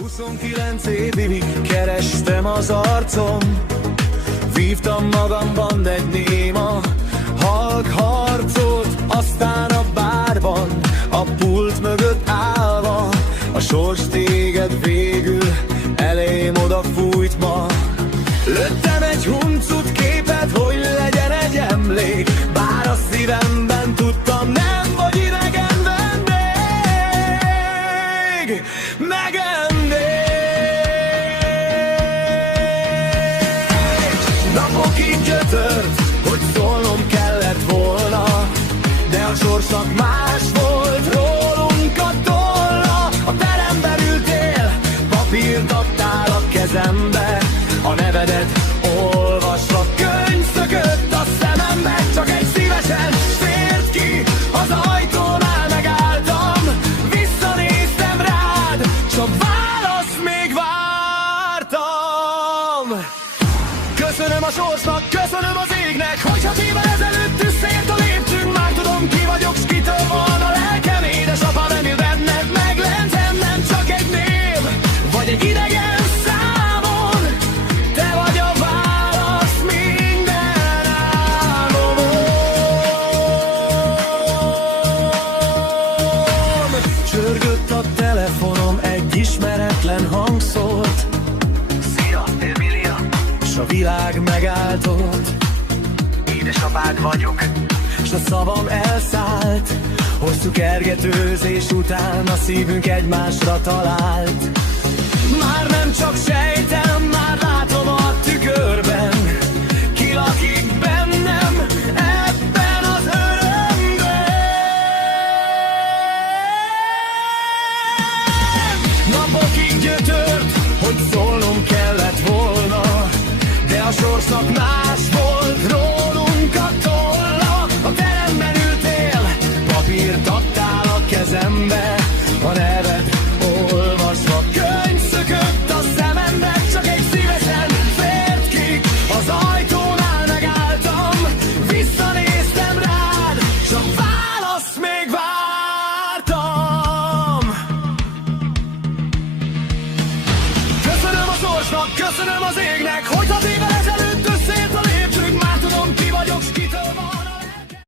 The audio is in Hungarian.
29 évig kerestem az arcom, vívtam magamban egy néma halk harcot, aztán a bárban, a pult mögött állva, a sors téged végül elém odafújt ma. Lőttem egy huncut képet, hogy legyen egy emlék, bár a szívemben tudtam, nem vagy idegen vendég, megendég. Napokig gyötört, hogy szólnom kellett volna, de a sorsnak más volt, rólunk a tolla. A teremben ültél, papírt adtál a kezembe, a nevedet olvasva könyv szökött a szemembe. Csak egy szívesen tért ki, az ajtónál megálltam, visszanéztem rád, csak választ még vártam. Köszönöm a sorsnak, köszönöm az égnek, hogy 6 évvel ezelőtt összeért a léptünk. Már tudom, ki vagyok, s kitől van a lelkem. Édesapa, nem él benned, meglentem, nem csak egy név, vagy egy idegen számon. Te vagy a válasz minden álmomon. Csörgött a telefonom, egy ismeretlen hang szólt. Szia, Emilia! S a világ megállt ott, Édesapád vagyok. s a szavam elszállt. Hosszú kergetőzés után a szívünk egymásra talált. Már nem csak sejtem, már látom a tükörben, ki lakik bennem ebben az örömben. Napokig gyötört, hogy szólnom kellett volna, de a sorsnak más volt, rólunk a tolla. A teremben ültél, papírt adtál a kezembe, a nevet olvasva könyv szökött a szemembe. Csak egy szívesen fért ki, az ajtónál megálltam, visszanéztem rád, csak választ még vártam. Köszönöm a sorsnak, köszönöm az